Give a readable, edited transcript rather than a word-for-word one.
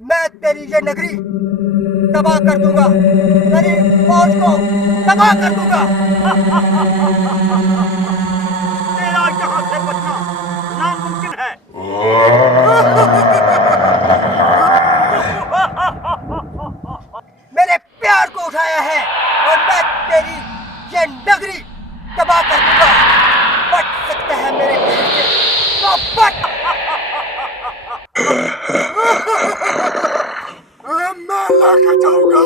मैं तेरी ये नगरी तबाह कर दूंगा, तेरी फौज को तबाह कर दूंगा। तेरा यहाँ से बचना नामुमकिन है। मेरे प्यार को उठाया है और मैं तेरी ये नगरी तबाह कर दूंगा। बच सकता है मेरे कहने से तो बच। मैं लेके जाऊंगा।